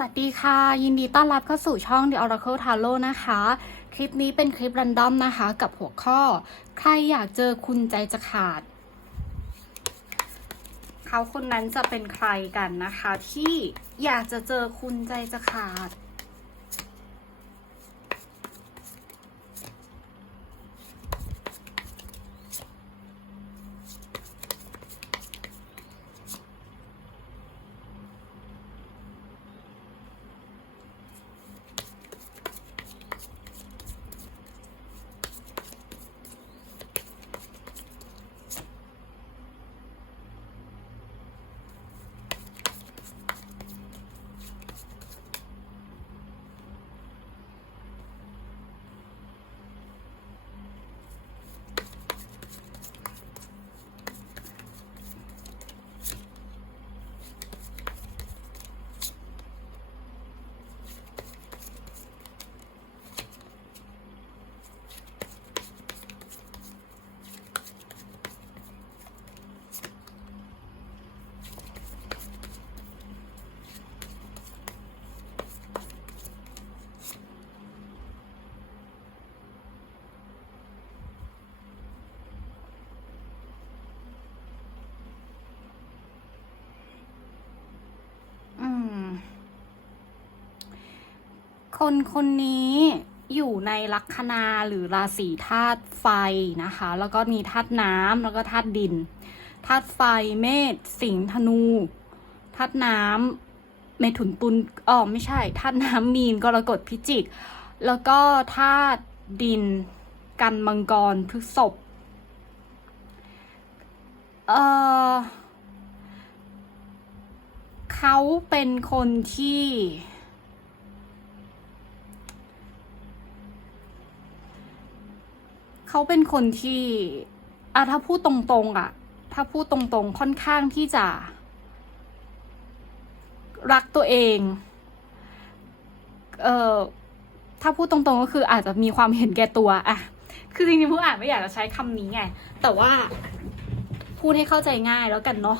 สวัสดีค่ะ ยินดีต้อนรับเข้าสู่ช่อง The Oracle Tarot นะคะ คลิปนี้เป็นคลิปรันดอมนะคะ กับหัวข้อ ใครอยากเจอคุณใจจะขาด เขาคนนั้นจะเป็นใครกันนะคะ ที่อยากจะเจอคุณใจจะขาด อืม คนคนนี้อยู่ในลัคนาหรือราศีธาตุไฟนะคะ แล้วก็มีธาตุน้ำแล้วก็ธาตุดินธาตุไฟเมษสิงห์ธนูธาตุน้ำเมถุนตุลอ๋อไม่ใช่ธาตุน้ำมีนกรกฎพิจิก แล้วก็ธาตุดินกันมังกรพฤษภเออเขาเป็นคนที่ เขาเป็นคนที่อะถ้าพูดตรงๆอะถ้าพูดตรงๆค่อนข้างที่จะ รักตัวเอง เอ่อ ถ้าพูดตรงๆก็คืออาจจะมีความเห็นแก่ตัวอะคือจริงๆผู้อ่านไม่อยากจะใช้คำนี้ไง แต่ว่าพูดให้เข้าใจง่ายแล้วกันเนาะ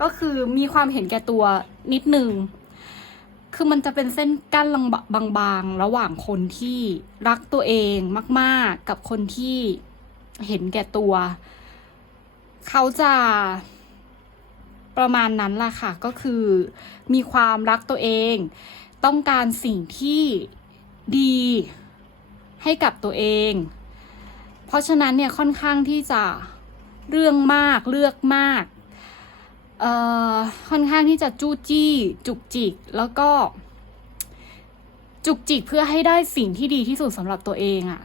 ก็คือมีความเห็นแก่ตัวนิดนึง คือมันจะเป็นเส้นกั้นบางๆ ระหว่างคนที่รักตัวเองมาก ๆ กับคนที่เห็นแก่ตัว เขาจะประมาณนั้นล่ะค่ะ ก็คือมีความรักตัวเอง ต้องการสิ่งที่ดีให้กับตัวเอง เพราะฉะนั้นเนี่ยค่อนข้างที่จะเรื่องมากเลือกมาก ค่อนข้างที่จะจู้จี้ จุกจิก แล้วก็ จุกจิกเพื่อให้ได้สิ่งที่ดีที่สุดสำหรับตัวเองอะ่ะ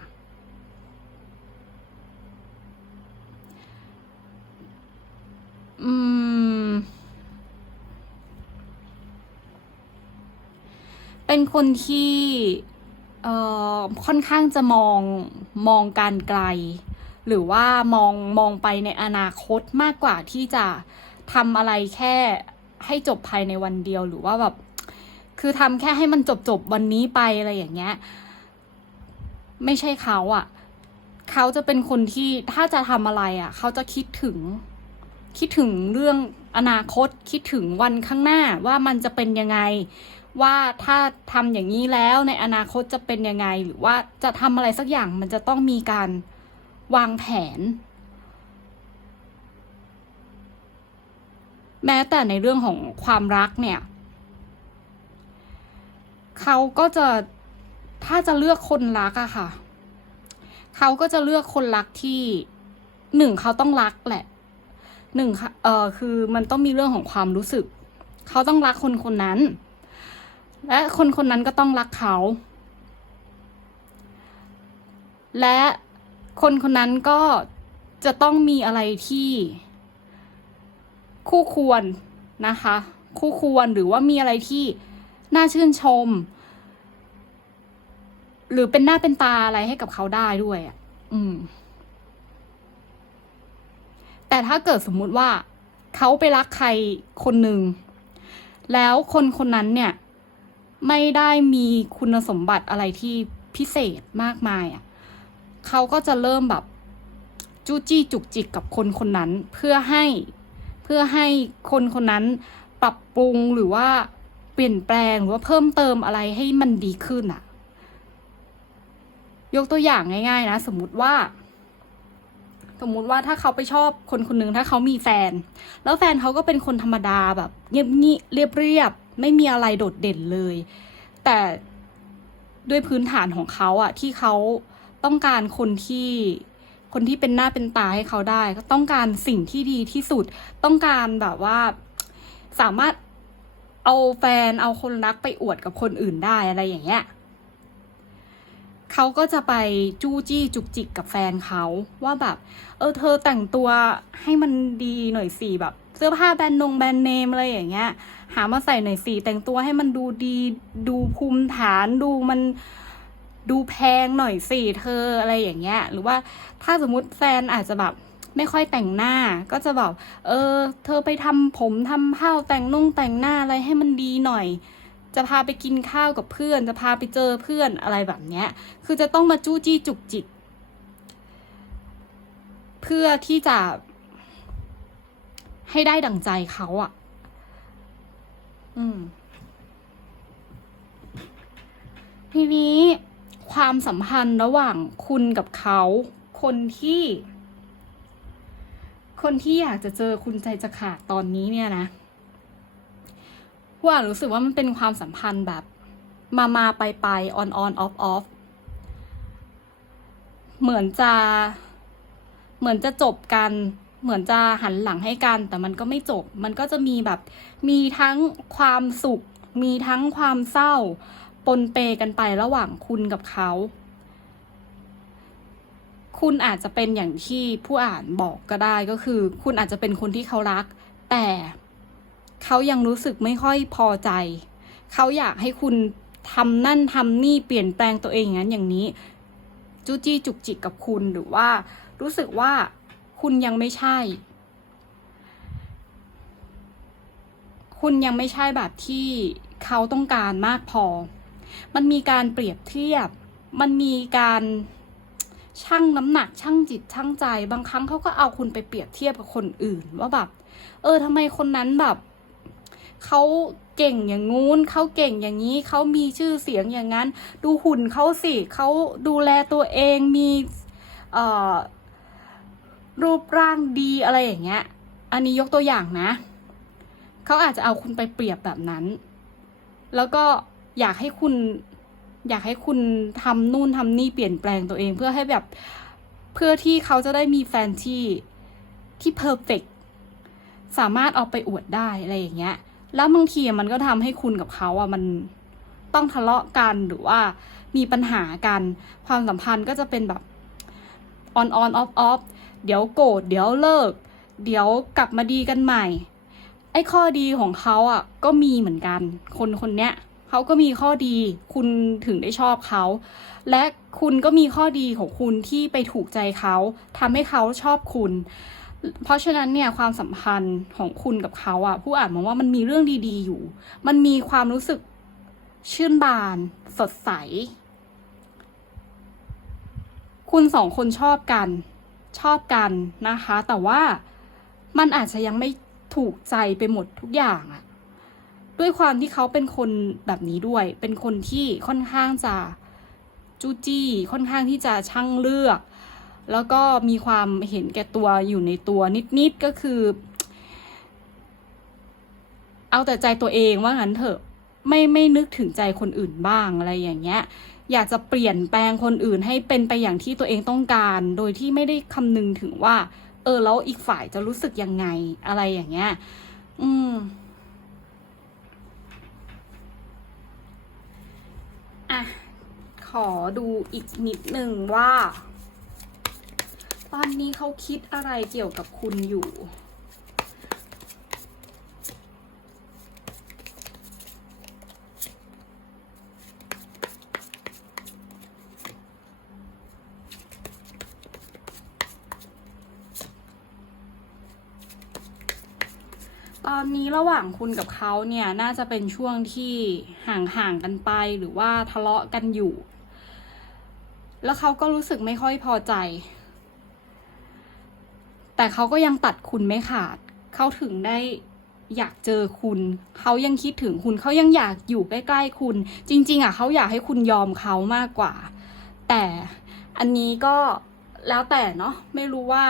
อืม เป็นคนที่เอ่อค่อนข้างจะมองมองการไกล หรือว่ามองมองไปในอนาคตมากกว่าที่จะ ทำอะไรแค่ให้จบภายในวันเดียวหรือว่าแบบ คือทำแค่ให้มันจบจบวันนี้ไปอะไรอย่างเงี้ย ไม่ใช่เขาอะ่ะ เขาจะเป็นคนที่ถ้าจะทำอะไรอะ่ะ เขาจะคิดถึง คิดถึงเรื่องอนาคตคิดถึงวันข้างหน้าว่ามันจะเป็นยังไง ว่าถ้าทำอย่างนี้แล้วในอนาคตจะเป็นยังไง หรือว่าจะทำอะไรสักอย่างมันจะต้องมีการวางแผน แม้แต่ในเรื่องของความรักเนี่ยเขาก็จะถ้าจะเลือกคนรักอะค่ะ เขาก็จะเลือกคนรักที่หนึ่งเขาต้องรักแหละหนึ่งเออคือมันต้องมีเรื่องของความรู้สึก เขาต้องรักคนคนนั้น และคนคนนั้นก็ต้องรักเขา และคนคนนั้นก็จะต้องมีอะไรที่ คู่ควรนะคะ คู่ควรหรือว่ามีอะไรที่น่าชื่นชม หรือเป็นหน้าเป็นตาอะไรให้กับเขาได้ด้วยอะอืม แต่ถ้าเกิดสมมุติว่าเขาไปรักใครคนหนึ่งแล้วคนคนนั้นเนี่ย ไม่ได้มีคุณสมบัติอะไรที่พิเศษมากมายอะเขาก็จะเริ่มแบบจู้จี้จุกจิกกับคนคนนั้นเพื่อให้ เพื่อให้คนคนนั้นปรับปรุงหรือว่าเปลี่ยนแปลงหรือว่าเพิ่มเติมอะไรให้มันดีขึ้นอะยกตัวอย่างง่าย ๆ นะ สมมุติว่า สมมุติว่าถ้าเขาไปชอบคนคนหนึ่งถ้าเขามีแฟน แล้วแฟนเขาก็เป็นคนธรรมดาแบบเงียบงีเรียบเรียบๆไม่มีอะไรโดดเด่นเลย แต่ด้วยพื้นฐานของเขาอะที่เขาต้องการคนที่ คนที่เป็นหน้าเป็นตาให้เขาได้ ก็ต้องการสิ่งที่ดีที่สุด ต้องการแบบว่า สามารถเอาแฟนเอาคนรักไปอวดกับคนอื่นได้อะไรอย่างเงี้ยเขาก็จะไปจู้จี้จุกจิกกับแฟนเขาว่าแบบ เออเธอแต่งตัวให้มันดีหน่อยสิแบบ เสื้อผ้าแบรนด์นงแบรนด์เนมอะไรอย่างเงี้ย หามาใส่หน่อยสิแต่งตัวให้มันดูดี ดูภูมิฐานดูมัน ดูแพงหน่อยสิเธออะไรอย่างเงี้ย หรือว่าถ้าสมมุติแฟนอาจจะแบบไม่ค่อยแต่งหน้าก็จะบอกเออ เธอไปทำผมทำผ้าแต่งนุ่งแต่งหน้าอะไรให้มันดีหน่อย จะพาไปกินข้าวกับเพื่อน จะพาไปเจอเพื่อนอะไรแบบเนี้ย คือจะต้องมาจู้จี้จุกจิก เพื่อที่จะ ให้ได้ดั่งใจเขาอะ่ะ อืมทีนี้ ความสัมพันธ์ระหว่างคุณกับเขา คนที่ คนที่อยากจะเจอคุณใจจะขาดตอนนี้เนี่ยนะผู้อ่ารู้สึกว่ามันเป็นความสัมพันธ์แบบ มามาไปไป on on off off เหมือนจะ เหมือนจะจบกัน เหมือนจะหันหลังให้กัน แต่มันก็ไม่จบ มันก็จะมีแบบ มีทั้งความสุข มีทั้งความเศร้า ปนเปกันไประหว่างคุณกับเขา คุณอาจจะเป็นอย่างที่ผู้อ่านบอกก็ได้ก็คือ คุณอาจจะเป็นคนที่เขารัก แต่เขายังรู้สึกไม่ค่อยพอใจ เขาอยากให้คุณทำนั่นทำนี่เปลี่ยนแปลงตัวเองอย่างนั้นอย่างนี้ จู้จี้จุกจิกกับคุณหรือว่า รู้สึกว่าคุณยังไม่ใช่ คุณยังไม่ใช่แบบที่เขาต้องการมากพอ มันมีการเปรียบเทียบ มันมีการชั่งน้ำหนักชั่งจิตชั่งใจ บางครั้งเขาก็เอาคุณไปเปรียบเทียบกับคนอื่น ว่าแบบ เออทำไมคนนั้นแบบเขาเก่งอย่างงู้นเขาเก่งอย่างนี้เขามีชื่อเสียงอย่างนั้น ดูหุ่นเขาสิเขาดูแลตัวเองมีเอ่อรูปร่างดีอะไรอย่างเงี้ย อันนี้ยกตัวอย่างนะ เขาอาจจะเอาคุณไปเปรียบแบบนั้น แล้วก็ อยากให้คุณ อยากให้คุณทำนู่นทำนี่เปลี่ยนแปลงตัวเอง เพื่อให้แบบเพื่อที่เขาจะได้มีแฟนที่ที่เพอร์เฟกสามารถเอาไปอวดได้อะไรอย่างเงี้ย แล้วบางทีมันก็ทำให้คุณกับเขาอะมันต้องทะเลาะกันหรือว่ามีปัญหากัน ความสัมพันธ์ก็จะเป็นแบบ on on off off เดี๋ยวโกรธเดี๋ยวเลิก เดี๋ยวกลับมาดีกันใหม่ ไอ้ข้อดีของเขาอะก็มีเหมือนกัน คนคนเนี้ย เขาก็มีข้อดี คุณถึงได้ชอบเขา และคุณก็มีข้อดีของคุณที่ไปถูกใจเขาทำให้เขาชอบคุณ เพราะฉะนั้นเนี่ยความสัมพันธ์ของคุณกับเขาอะผู้อ่านมองว่ามันมีเรื่องดีๆอยู่ มันมีความรู้สึกชื่นบาน สดใส คุณสองคนชอบกัน ชอบกันนะคะ แต่ว่ามันอาจจะยังไม่ถูกใจไปหมดทุกอย่างอะ ด้วยความที่เขาเป็นคนแบบนี้ด้วย เป็นคนที่ค่อนข้างจะจู้จี้ค่อนข้างที่จะช่างเลือก แล้วก็มีความเห็นแก่ตัวอยู่ในตัวนิดๆก็คือ เอาแต่ใจตัวเองว่างั้นเถอะไม่ไม่นึกถึงใจคนอื่นบ้างอะไรอย่างเงี้ย อยากจะเปลี่ยนแปลงคนอื่นให้เป็นไปอย่างที่ตัวเองต้องการ โดยที่ไม่ได้คำนึงถึงว่า เออแล้วอีกฝ่ายจะรู้สึกยังไงอะไรอย่างเงี้ย อืม อะ ขอดูอีกนิดหนึ่งว่า ตอนนี้เขาคิดอะไรเกี่ยวกับคุณอยู่ ตอนนี้ระหว่างคุณกับเขาเนี่ยน่าจะเป็นช่วงที่ห่างๆกันไปหรือว่าทะเลาะกันอยู่ แล้วเขาก็รู้สึกไม่ค่อยพอใจ แต่เขาก็ยังตัดคุณไม่ขาด เขาถึงได้อยากเจอคุณ เขายังคิดถึงคุณเขายังอยากอยู่ใกล้ๆคุณ จริง ๆอะเขาอยากให้คุณยอมเขามากกว่า แต่อันนี้ก็แล้วแต่เนาะไม่รู้ว่า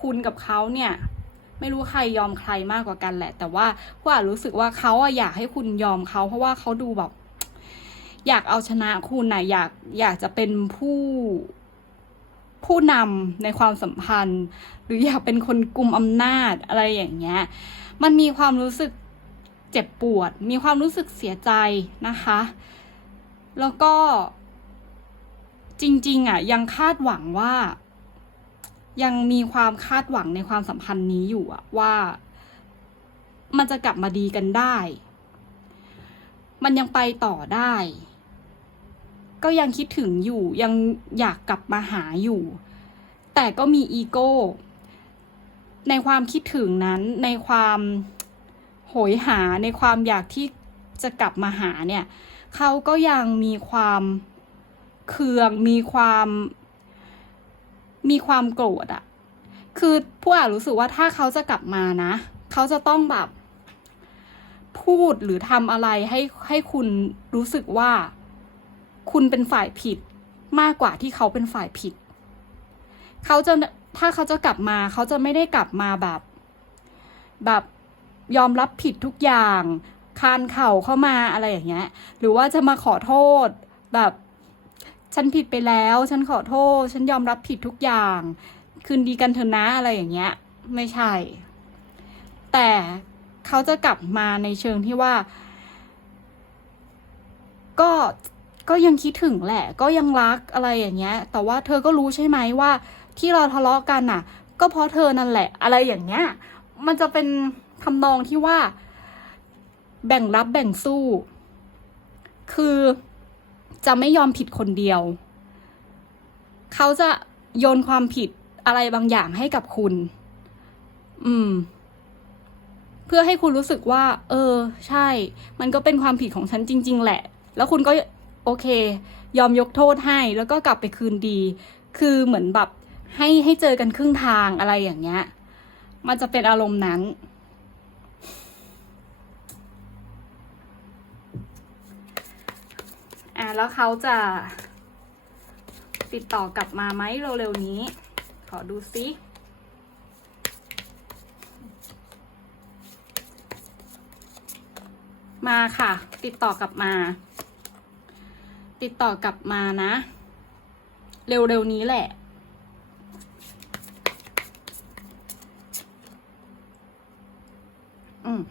คุณกับเขาเนี่ย ไม่รู้ใครยอมใครมากกว่ากันแหละ แต่ว่าผู้อาจรู้สึกว่าเขาอะอยากให้คุณยอมเขาเพราะว่าเขาดูแบบ อยากเอาชนะคุณนะอยากอยากจะเป็นผู้ผู้นำในความสัมพันธ์ หรืออยากเป็นคนกลุ่มอำนาจอะไรอย่างเงี้ย มันมีความรู้สึกเจ็บปวด มีความรู้สึกเสียใจนะคะ แล้วก็จริง ๆ อะ ยังคาดหวังว่า ยังมีความคาดหวังในความสัมพันธ์นี้อยู่อะว่ามันจะกลับมาดีกันได้ มันยังไปต่อได้ ก็ยังคิดถึงอยู่ยังอยากกลับมาหาอยู่ แต่ก็มีอีโก้ ในความคิดถึงนั้น ในความโหยหา ในความอยากที่จะกลับมาหาเนี่ย เขาก็ยังมีความเคือง มีความ มีความโกรธอะคือผู้อ่านรู้สึกว่าถ้าเขาจะกลับมานะ เขาจะต้องแบบ พูดหรือทำอะไรให้ให้คุณรู้สึกว่า คุณเป็นฝ่ายผิดมากกว่าที่เขาเป็นฝ่ายผิด เขาจะถ้าเขาจะกลับมา เขาจะไม่ได้กลับมาแบบ แบบยอมรับผิดทุกอย่าง คานเข่าเข้ามาอะไรอย่างเงี้ย หรือว่าจะมาขอโทษแบบ ฉันผิดไปแล้ว ฉันขอโทษ ฉันยอมรับผิดทุกอย่าง คืนดีกันเถอะนะอะไรอย่างเงี้ย ไม่ใช่ แต่เขาจะกลับมาในเชิงที่ว่า ก็ก็ยังคิดถึงแหละ ก็ยังรักอะไรอย่างเงี้ย แต่ว่าเธอก็รู้ใช่ไหมว่า ที่เราทะเลาะกันน่ะ ก็เพราะเธอนั่นแหละ อะไรอย่างเงี้ย มันจะเป็นทำนองที่ว่า แบ่งรับแบ่งสู้ คือ จะไม่ยอมผิดคนเดียว เขาจะโยนความผิดอะไรบางอย่างให้กับคุณ อืม เพื่อให้คุณรู้สึกว่า เออ ใช่ มันก็เป็นความผิดของฉันจริง ๆ แหละ แล้วคุณก็โอเค ยอมยกโทษให้ แล้วก็กลับไปคืนดี คือเหมือนแบบให้ให้เจอกันครึ่งทางอะไรอย่างเงี้ย มันจะเป็นอารมณ์นั้น อะ แล้วเขาจะ ติดต่อกลับมาไหมเร็วๆนี้ ขอดูซิมาค่ะ ติดต่อกลับมา ติดต่อกลับมานะ เร็วๆนี้แหละ อืม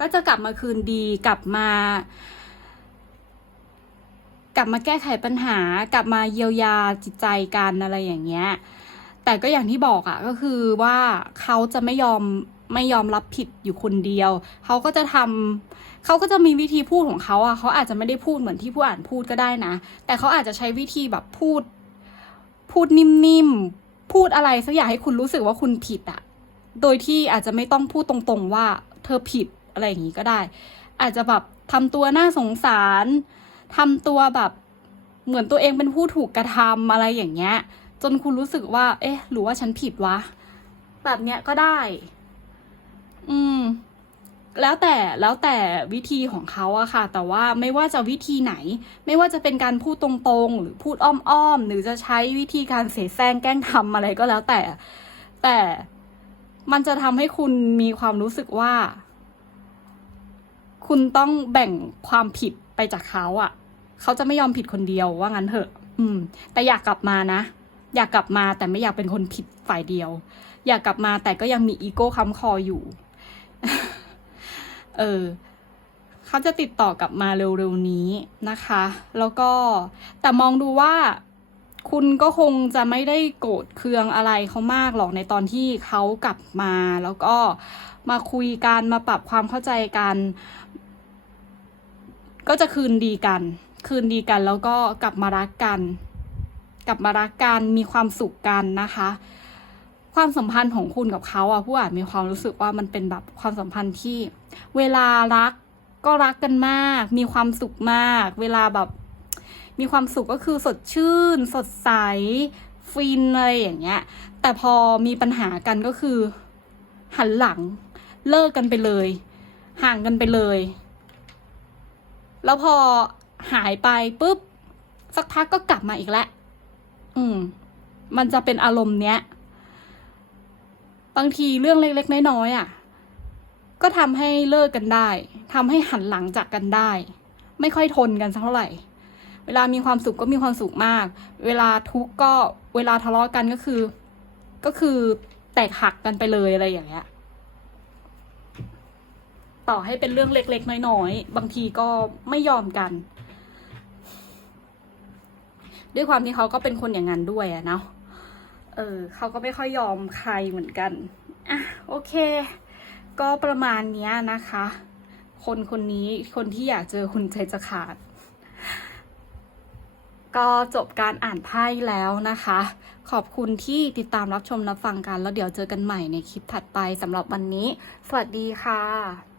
ก็จะกลับมาคืนดีกลับมา ลับมาแก้ไขปัญหากลับมาเยียวยาจิตใจกันอะไรอย่างเงี้ยแต่ก็อย่างที่บอกอะก็คือว่าเขาจะไม่ยอมไม่ยอมรับผิดอยู่คนเดียว เขาก็จะทำเขาก็จะมีวิธีพูดของเขาอะเขาอาจจะไม่ได้พูดเหมือนที่ผู้อ่านพูดก็ได้นะ แต่เขาอาจจะใช้วิธีแบบพูด พูดนิ่มๆ พูดอะไรสักอย่างให้คุณรู้สึกว่าคุณผิดอะโดยที่อาจจะไม่ต้องพูดตรงๆว่าเธอผิดอะไรอย่างนี้ก็ได้ อาจจะแบบทำตัวน่าสงสาร ทำตัวแบบเหมือนตัวเองเป็นผู้ถูกกระทำอะไรอย่างเงี้ย จนคุณรู้สึกว่า เอ๊ะ หรือว่าฉันผิดวะ แบบเนี้ยก็ได้ อืม แล้วแต่แล้วแต่วิธีของเขาอะค่ะ แต่ว่าไม่ว่าจะวิธีไหน ไม่ว่าจะเป็นการพูดตรงๆ หรือพูดอ้อมๆ หรือจะใช้วิธีการเสแสร้งแกล้งทำอะไรก็แล้วแต่ แต่มันจะทำให้คุณมีความรู้สึกว่า คุณต้องแบ่งความผิด ไปจากเขาอะเขาจะไม่ยอมผิดคนเดียวว่างั้นเถอะ อืม แต่อยากกลับมานะ อยากกลับมาแต่ไม่อยากเป็นคนผิดฝ่ายเดียว อยากกลับมาแต่ก็ยังมีอีโก้ค้ำคออยู่ เออเขาจะติดต่อกลับมาเร็วๆนี้นะคะ แล้วก็แต่มองดูว่าคุณก็คงจะไม่ได้โกรธเคืองอะไรเขามากหรอกในตอนที่เขากลับมา แล้วก็มาคุยกันมาปรับความเข้าใจกัน ก็จะคืนดีกัน คืนดีกันแล้วก็กลับมารักกัน กลับมารักกันมีความสุขกันนะคะ ความสัมพันธ์ของคุณกับเขาอะผู้อ่านมีความรู้สึกว่ามันเป็นแบบความสัมพันธ์ที่ เวลารักก็รักกันมาก มีความสุขมาก เวลาแบบ มีความสุขก็คือสดชื่น สดใส ฟินอะไรอย่างเงี้ย แต่พอมีปัญหากันก็คือ หันหลัง เลิกกันไปเลย ห่างกันไปเลย แล้วพอหายไปปุ๊บ สักพักก็กลับมาอีกแล้วอืม มันจะเป็นอารมณ์เนี้ย บางทีเรื่องเล็กๆน้อยๆอะ ก็ทำให้เลิกกันได้ทำให้หันหลังจากกันได้ ไม่ค่อยทนกันสักเท่าไหร่ เวลามีความสุขก็มีความสุขมาก เวลาทุกข์ก็เวลาทะเลาะกันก็คือ ก็คือแตกหักกันไปเลยอะไรอย่างเงี้ย ต่อให้เป็นเรื่องเล็กๆ น้อยๆ บางทีก็ไม่ยอมกัน ด้วยความที่เขาก็เป็นคนอย่างนั้นด้วยอะเนาะเออเขาก็ไม่ค่อยยอมใครเหมือนกันอะโอเค ก็ประมาณนี้นะคะ คนคนนี้คนที่อยากเจอคุณใจจะขาด ก็จบการอ่านไพ่แล้วนะคะ ขอบคุณที่ติดตามรับชมรับฟังกัน แล้วเดี๋ยวเจอกันใหม่ในคลิปถัดไปสำหรับวันนี้ สวัสดีค่ะ